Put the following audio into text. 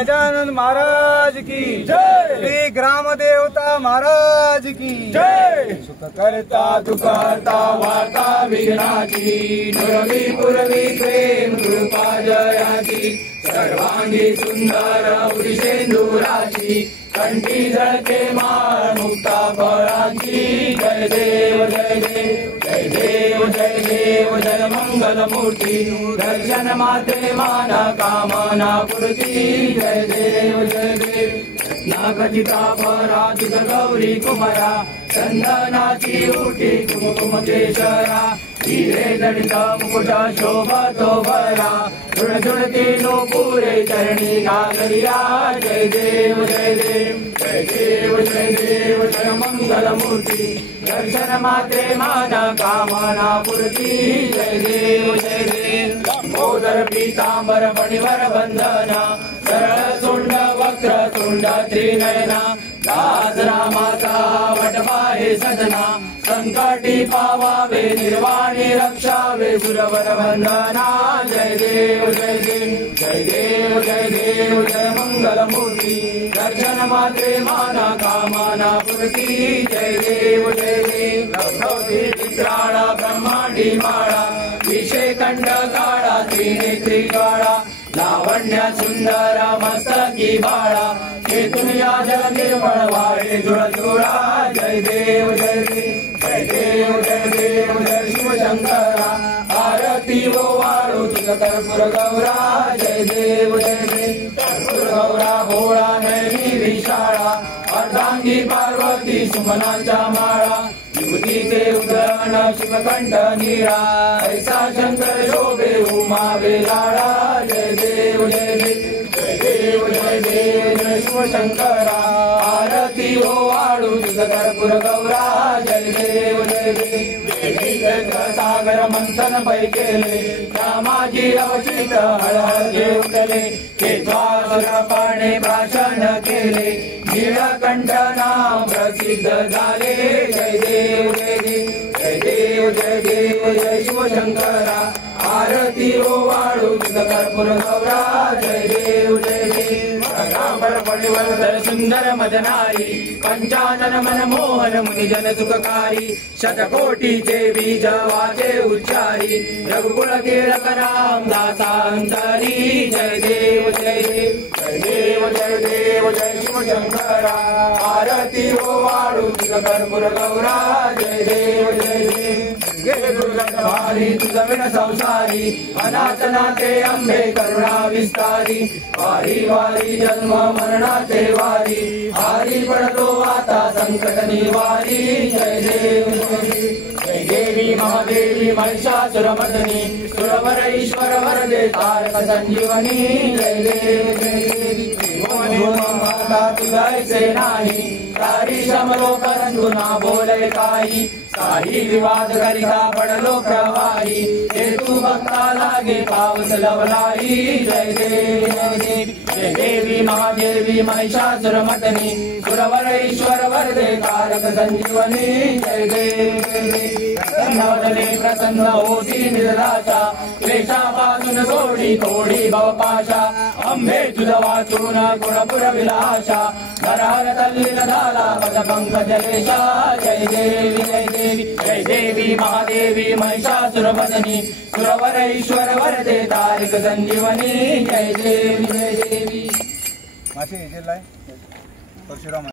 गजानन महाराज की जय। श्री ग्राम देवता महाराज की जय। सुख करता दुखहर्ता वार्ता विघ्नाची नुरवी पुरवी प्रेम कृपा जयाची सर्वांगी सुंदर वृषेंदुराची कंठी झळके माळ मुक्ता फळांची जय देव जय देव जय देव जय देव जय मंगल मूर्ती दर्शन मात्रे माना कामना पूर्ती जय देव जय देव नागजिता पराजित गौरी कुमारा चंदनाची उठी कुमकुम केशरा हिरे जडित मुकुट शोभतो भरा झुळझुळती नूपुरे चरणी नागरिया जय देव जय देव जय देव जय देव जय मंगल मूर्ती दर्शन मात्रे माना कामना पूर्ती जय देव जय देव लंबोदर पीतांबर फणीवर बंधना सरळ सोंड वक्र तोंड त्रिनयना दास रामाचा वटवाहे सदना संकटी पावावे निर्वाणी रक्षावे सुरवर वंदना जय देव जय देव जय देव जय देव जय मंगल मूर्ती दर्शन मात्रे माना कामना पूर्ती जय देव जय देव लखोटी विक्राळा ब्रह्मांडी माळा विषेखंड काळा त्रिनेत्री काळा लावण्य सुंदर मस्तकी बाळा चेतुनिया जल निर्मळ वाळे जुळजुळा जय देव जय देव जय देव जय देव जय शिवशंकरा आरती वो वाळू तुझ कर्पूर गौरा जय देव जय देव कर्पूर गौरा भोळा नयनी विशाळा अर्धांगी पार्वती सुमनांच्या माळा युवतीचे उदरण शिवकंठ नीळा ऐसा शंकर शोभे उमा वेलाळा जय देव जय देव जय देव जय देव जय शिवशंकरा आरती ओ वाळू तुझ कर्पूर गौरा जय देव जय देव सागर मंथन पै केले रामाजी अवचित हळहळ घेऊन पाणे भाषण केले नीळकंठ नाम प्रसिद्ध झाले जय देव जय देव जय देव जय देव जय शिवशंकरा आरती ओ वाळू तुझ कर्पूर गौरा जय देव जय देव फणीवर सुंदर मदनारी पंचानन मनमोहन मुनिजन सुखकारी शतकोटीचे बीज वाचे उच्चारी रघुकुल तिलक राम दासांतरी जय देव जय देव जय देव जय देव जय शिवशंकरा आरती ओ वाळू तुझ कर्पूर गौरा जय देव जय देव भारी तुझ विण संसारी अनाथ नाथे अंबे करुणा विस्तारी वारी वारी जन्म मरणाचे वारी हारी पडतो आता संकट निवारी जय देव जय देवी महादेवी महिषासुरमर्दिनी सुरवर ईश्वर वरदे तारक संजीवनी जय देव जय देवी माता तुझायचे नाही तारी शमलो परंतु ना बोले काही काही विवाद करिता पडलो प्रवाही हे तू भक्ता लागे पावस लवलाई जय देव जय देवी जय देवी महादेवी महिषासुरमर्दिनी सुरवर ईश्वर वरदे तारक संजीवनी जय देव जय देवी प्रसन्न होती निर्दाशा क्लेशापासून सोडी थोडी भवपाशा अंबे तुझ वाचून गुणपुर विलाशा नरहर तल्लीन झाला पद पंकजलेशा जय देवी जय देवी जय देवी महादेवी महिषासुरमर्दिनी सुरवर ईश्वर वरदे तारक संजीवनी जय देवी जय देवी.